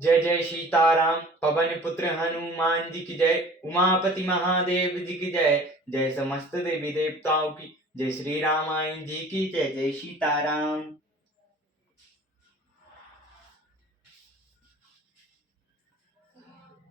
जय जय सीताराम। पवन पुत्र हनुमान जी की जय। उमापति महादेव जी की जय। जय समस्त देवी देवताओं की। जय श्री रामायण जी की जय। जय सीताराम।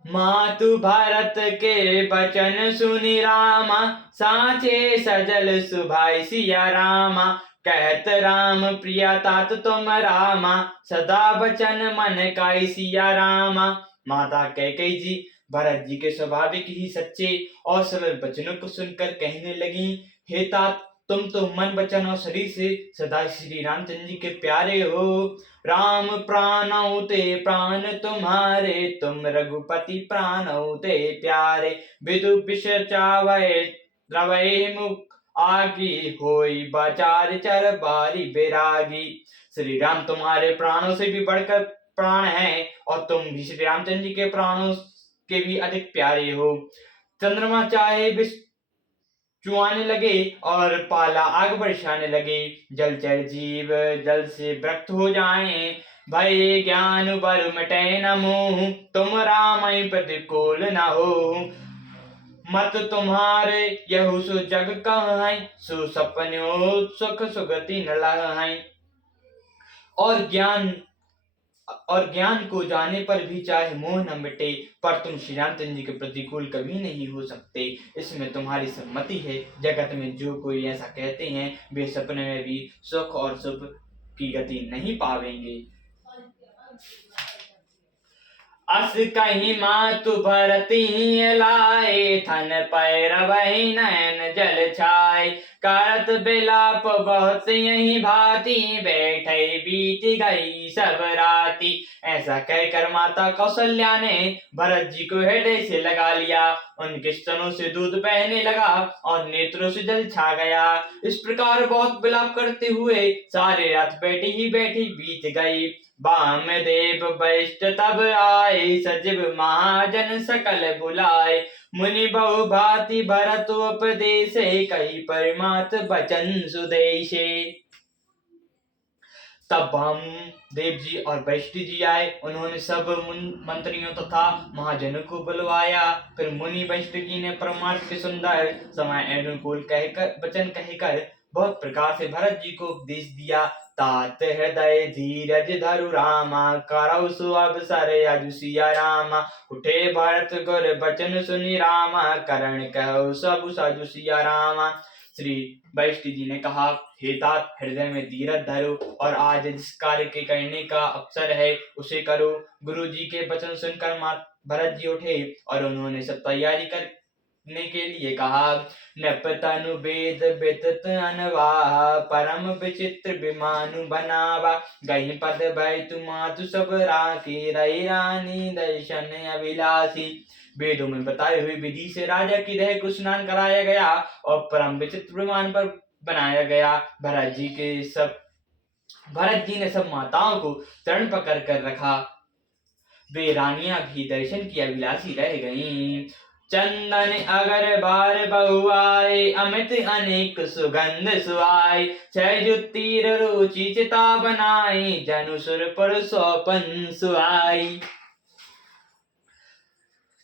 मातु भारत के बचन सुनि रामा, साचे सजल सुभाई सिया रामा। कहत राम प्रिया तात तुम रामा, सदा बचन मन काई सिया रामा। माता कैकेयी जी भरत जी के स्वाभाविक ही सच्चे और सरल वचनों को सुनकर कहने लगी, हे तात, तुम तो मन वचन और शरीर से सदा श्री रामचंद्र जी के प्यारे हो। राम प्राणौ ते प्राण तुम्हारे, तुम रघुपति प्राणौ ते प्यारे। विदु विष चावै द्रवै मुख आगी, होई बचार चर बारी बैरागी। श्री राम तुम्हारे प्राणों से भी बढ़कर प्राण है और तुम भी श्री रामचंद्र जी के प्राणों के भी अधिक प्यारे हो। चंद्रमा चाहे विष चुआने लगे और पाला आग बरसाने लगे, जलचर जीव जल से व्रक्त हो जाएं। भय ज्ञान बर मिटे न मोह, तुम रामय प्रतिकूल न हो। मत तुम्हारे यहु सु जग कहै, सु सपन्यो सुख सुगति न लहै। और ज्ञान को जाने पर भी चाहे मोह न मिटे, पर तुम श्री रामचंद्र जी के प्रतिकूल कभी नहीं हो सकते, इसमें तुम्हारी सम्मति है। जगत में जो कोई ऐसा कहते हैं वे सपने में भी सुख और शुभ की गति नहीं पावेंगे। अस कहीं मातु भरती लाए, थन पैरवहि नयन जल छाए। करत बिलाप बहुत यही भांति, बैठे बीत गई सब राती। ऐसा कहकर माता कौशल्या ने भरत जी को हृदय से लगा लिया। उनके स्तनों से दूध बहने लगा और नेत्रों से जल छा गया। इस प्रकार बहुत विलाप करते हुए सारे रात बैठी ही बैठी बीत गई। वामदेव वशिष्ठ तब आए, सचिव महाजन सकल बुलाए। मुनि बहु भांति भरत उपदेशे, कही परमार्थ वचन सुदेशे। तब वामदेव जी और वशिष्ठ जी आए। उन्होंने सब मंत्रियों तथा महाजनों को बुलवाया। फिर मुनि वशिष्ठ जी ने परमार्थ के सुंदर समय अनुकूल वचन कहकर बहुत प्रकार से भरत जी को उपदेश दिया। तात हृदय धीरज धरु रामा, करौ सु अवसर अजु सिया रामा। उठे भरत गुर बचन सुनि रामा, करण कहु सब साजु सिया रामा। श्री वशिष्ठ जी ने कहा, हे तात, हृदय में धीरज धरो और आज जिस कार्य के करने का अवसर है उसे करो। गुरु जी के वचन सुनकर भरत जी उठे और उन्होंने सब तैयारी करने के लिए कहा। नपतनु वेद वितत अनवाहा, परम विचित्र विमानु बनावा। गही पद भय तुमातु सब राखी, रही रानी दर्शन अभिलाषी। वेदों में बताए हुए विधि से राजा की देह को स्नान कराया गया और परम विचित्र विमान पर बनाया गया। भरत जी ने सब माताओं को चरण पकड़ कर रखा। वे रानियां भी दर्शन की अभिलाषी रह गईं। चंदन अगर बार बहुआए, अमित अनेक सुगंध सुआई। छय जुत्तीर रुचि चिता बनाई, जनु सुरपुर सौपन सुआई।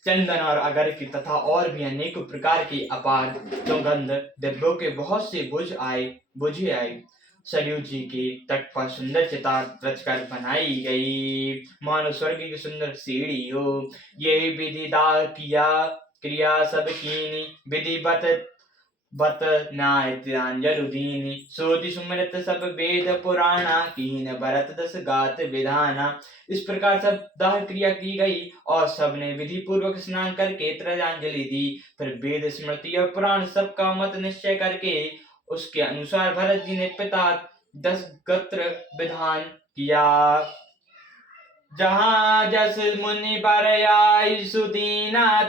चंदन और अगर की तथा और भी अनेक प्रकार की अपार सुगंध डिब्बों के बहुत से बुझे आए। सरयू जी के तट पर सुंदर चिता रचकर बनाई गई, मानो स्वर्ग की सुंदर सीढ़ी हो। यही विधि दाह किया क्रिया सब कीनी, विधि बत नायत्रांजलु दीनी। सोधि सुमृत सब वेद पुराणा, कीन भरत दस गात विधाना। इस प्रकार सब दाह क्रिया की गई और सबने विधि पूर्वक स्नान करके त्रयांजलि दी। फिर वेद स्मृति और पुराण सबका मत निश्चय करके उसके अनुसार भरत जी ने पिता 10 गोत्र विधान किया। जहाँ जस मुनि बर आई सुदीना,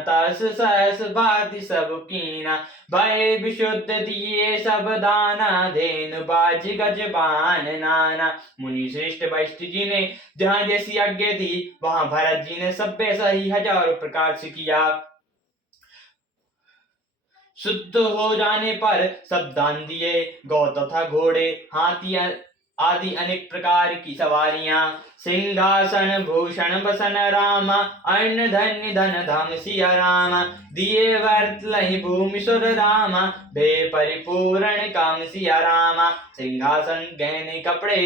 तस सहस भांति सब कीना। भय विशुद्ध दिए सब दाना, धेनु बाज गजबान नाना। मुनि श्रेष्ठ वशिष्ठ जी ने जहाँ जैसी आज्ञा दी वहां भरत जी ने सब वैसा ही हजारों प्रकार से किया। शुद्ध हो जाने पर सब दान दिए। गौ तथा घोड़े, हाथी आदि अनेक प्रकार की सवारियां, सिंहासन भूषण बसन राम, अन्न धन्य धन धाम सिया राम, दिए वर्त लहि भूमि सुर राम, भे परिपूर्ण काम सिया राम। सिंहासन गहने कपड़े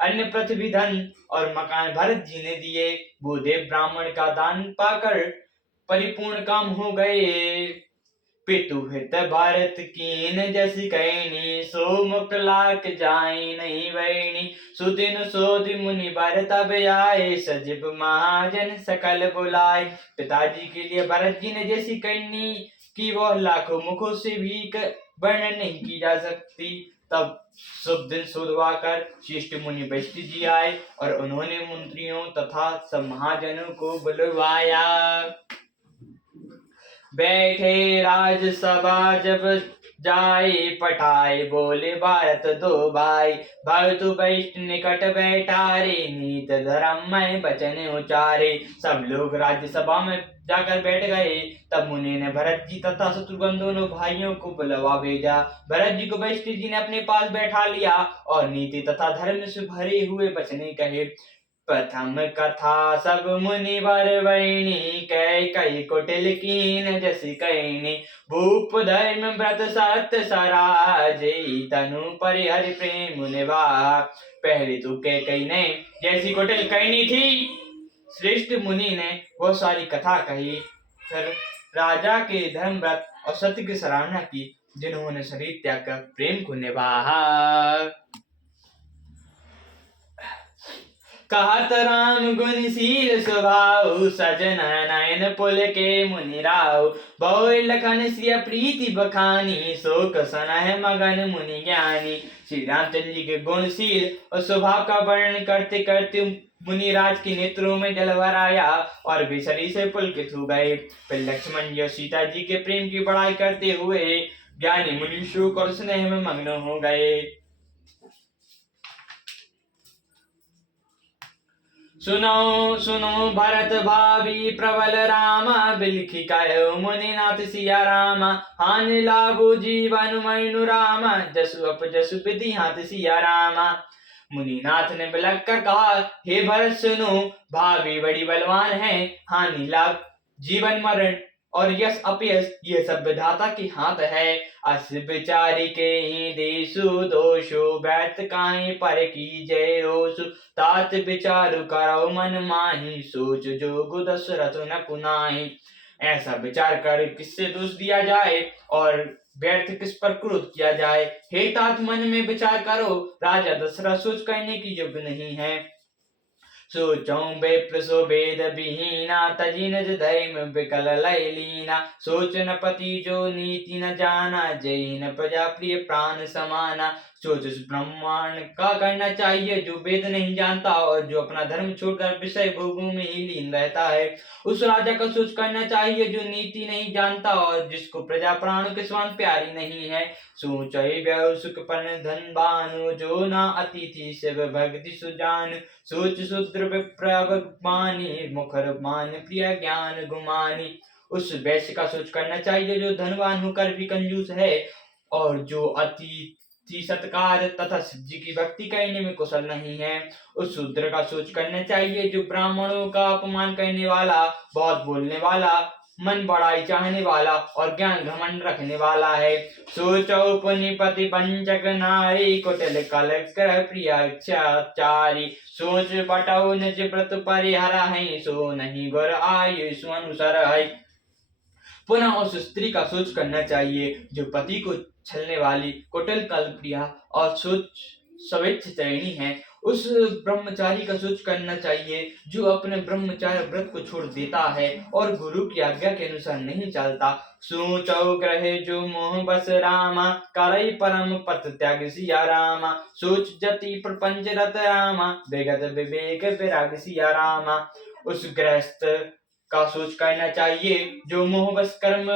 अन्य पृथ्वी धन और मकान भरत जी ने दिए। भूदेव ब्राह्मण का दान पाकर परिपूर्ण काम हो गए। पितु हित भारत कीन जस कैनी, सो मुख लाख जाय नहीं वैनी। सुदिन सोधि मुनि भरत अब आए, सजीव महाजन सकल बुलाए। पिताजी के लिए भरत जी ने जैसी करनी कि वह लाखों मुखों से भी वर्णन नहीं की जा सकती। तब शुभ दिन सुधवा कर शिष्ट मुनि वशिष्ठ जी आए और उन्होंने मंत्रियों तथा सब महाजनों को बुलवाया। बैठे राजसभा जब जाए, पठाए बोले भारत दो भाई। भरत वशिष्ठ निकट बैठारे, नीत धर्म में वचन उचारे। सब लोग राज्यसभा में जाकर बैठ गए। तब मुनि ने भरत जी तथा शत्रुघ्न दोनों भाइयों को बुलवा भेजा। भरत जी को वशिष्ठ जी ने अपने पास बैठा लिया और नीति तथा धर्म से भरे हुए वचने कहे। प्रथम कथा सब मुनि वर वैनी, कई कुटिल कीन जस कैनी। भूप धर्म व्रत सत्य सराजे, तनु परिहरि प्रेम निवार। पहले तो कई ने जैसी कुटिल कहनी थी, श्रेष्ठ मुनि ने वो सारी कथा कही। फिर राजा के धर्म व्रत और सत्य की सराहना की, जिन्होंने शरीर त्याग कर प्रेम को निभाया। कहत राम गुणशील स्वभाव, सजन नयन पुल के मुनि राव। बहु लखन सिय प्रीति बखानी, शोक सनह मगन मुनि ज्ञानी। श्री रामचंद्र जी के गुणशील और स्वभाव का वर्णन करते करते मुनिराज के नेत्रों में जल भर आया और वे शरीर से पुलकित हो गए। फिर लक्ष्मण जी और सीता जी के प्रेम की बड़ाई करते हुए ज्ञानी मुनि शोक और स्नेह में मग्न हो गए। सुनो सुनो भरत भावी प्रबल राम, बिलखी कहो मुनिनाथ सिया राम। हानि लाभो जीवन मैनु राम, जसु अप जसु विधि हाथ सिया राम। मुनिनाथ ने बिलख कर कहा, हे भरत सुनो, भाभी बड़ी बलवान है। हानि लाभ जीवन मरण और यश अपयश ये सब विधाता के हाथ है। अस विचारी के ही देशु दोषो, बैत काई पर की जय रोसु। तात विचारु करो मन माही, सोच जोगु दशरथ न पुनाही। ऐसा विचार कर किससे दोष दिया जाए और व्यर्थ किस पर क्रोध किया जाए। हे तात मन में विचार करो, राजा दशरथ सोच करने की योग्य नहीं है। सोचौं विप्र सो वेद विहीना, तजी निज धर्म विकल लय लीना। सोच न पति जो नीति न जाना, जय न प्रजा प्रिय प्राण समाना। सोच उस ब्रह्मांड का करना चाहिए जो वेद नहीं जानता और जो अपना धर्म छोड़कर विषय भोगों में ही लीन रहता है। उस राजा का सोच करना चाहिए जो नीति नहीं जानता और जिसको प्रजा प्राणों के समान प्यारी नहीं है। सोचहि व्यय सुख पन धन बानु, जो ना अतिथि शिव भक्ति सुजान। सोच शूद्र विप्र मानी, मुखर मान प्रिय ज्ञान गुमानी। उस वैश्य का सोच करना चाहिए जो धनवान होकर भी कंजूस है और जो अतिथि सत्कार तथा शिवजी की भक्ति करने में कुशल नहीं है। उस शूद्र का सोच करना चाहिए जो ब्राह्मणों का अपमान करने वाला, बहुत बोलने वाला, मन बड़ाई चाहने वाला और ज्ञान घमंड रखने वाला है। सोचो पुनिपति पंचक नारी, कुटिल कलकर प्रियाचारी। सोच बटो निज व्रत परिहरा है, सो नहीं गुर आयु अनुसर है। पुनः उस स्त्री का सोच करना चाहिए जो पति को छलने वाली, कुटिल कलप्रिया और स्वेच्छाचारिणी है। उस ब्रह्मचारी का सोच करना चाहिए जो अपने ब्रह्मचार्य व्रत को छोड़ देता है और गुरु की आज्ञा के अनुसार नहीं चलता। सोचो ग्रहे जो मोह बस रामा, करई परम पथ त्याग सिया रामा। सोच जति प्रपंच रत रामा, विगत विवेक विराग सिया रामा। उस गृहस्थ का सोच करना चाहिए जो मोहवश कर्म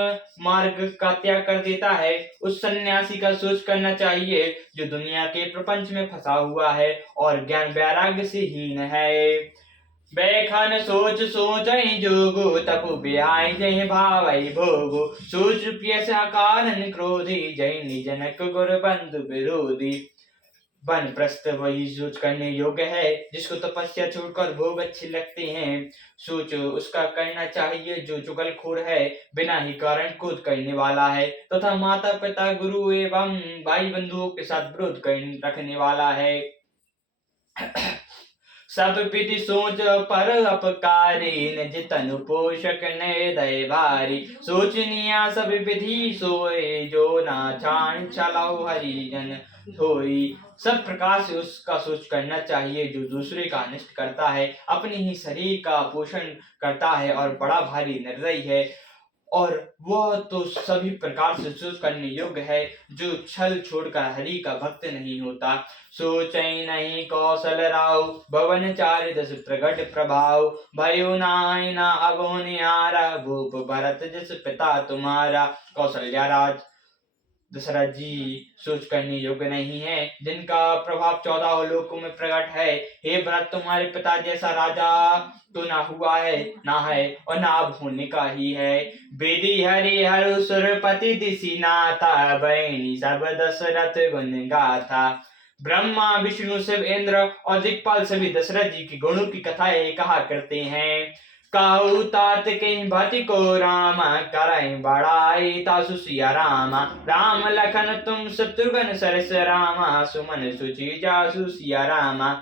मार्ग का त्याग कर देता है। उस सन्यासी का सोच करना चाहिए जो दुनिया के प्रपंच में फंसा हुआ है और ज्ञान वैराग्य से हीन है। बैखन सोच सोचहि जोगो, तपु बिहाय जय भावै भोगो। सोच प्रिय कारण क्रोधी, जय निजनक गुर बंधु विरोधी। वानप्रस्थ वही सोच करने योग्य है जिसको तपस्या छोड़कर भोग अच्छे लगते हैं। सोच उसका करना चाहिए जो चुगलखोर है, बिना ही कारण क्रोध करने वाला है तथा माता पिता गुरु एवं भाई बंधुओं के साथ विरोध रखने वाला है। सब विधि सोच पर अपकारी, निज तनु पोषक ने दय भारी। सोचनिया सब विधि सोए, जो ना जान चलाओ हरिजन होई। सब प्रकार से उसका सोच करना चाहिए जो दूसरे का अनिष्ट करता है, अपने ही शरीर का पोषण करता है और बड़ा भारी निर्दयी है। और वह तो सभी प्रकार से सोच करने योग्य है जो छल छोड़कर हरि का भक्त नहीं होता। सोचै नहीं कौशल राव, भवन चारि दस प्रगट प्रभाव। भयो नाय ना अगो निहारा, भूप भरत जस पिता तुम्हारा। कौशल्या राज दशरथ जी सोच करने योग्य नहीं है, जिनका प्रभाव 14 लोकों में प्रकट है। हे भरत, तुम्हारे पिता जैसा राजा तो ना हुआ है, ना है और ना अब होने का ही है। बेदी हरि हरु सुरपति दिशि नाथा, बैनी सब दशरथ गुण गाथा। ब्रह्मा विष्णु शिव इंद्र और दिक्पाल सभी दशरथ जी के गुणों की कथाएं कहा करते हैं। काहू तात के भाति को रामा, करई बड़ाई तासु सिया रामा। राम लखन तुम शत्रुघ्न सरस रामा, सुमन सुचि जासु सिया रामा।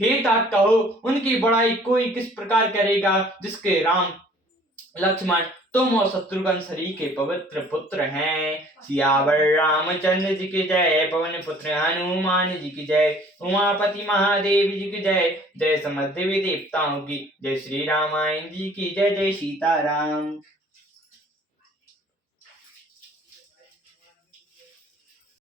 हे तात कहो, उनकी बड़ाई कोई किस प्रकार करेगा जिसके राम लक्ष्मण तुम और शत्रुघ्न शरीर के पवित्र पुत्र हैं। सियावर रामचंद्र जी की जय, पवन पुत्र हनुमान जी की जय, उमापति महादेव जी की जय। जय समस्त देवी देवताओं की जय, श्री रामायण जी की जय। जय सीताराम।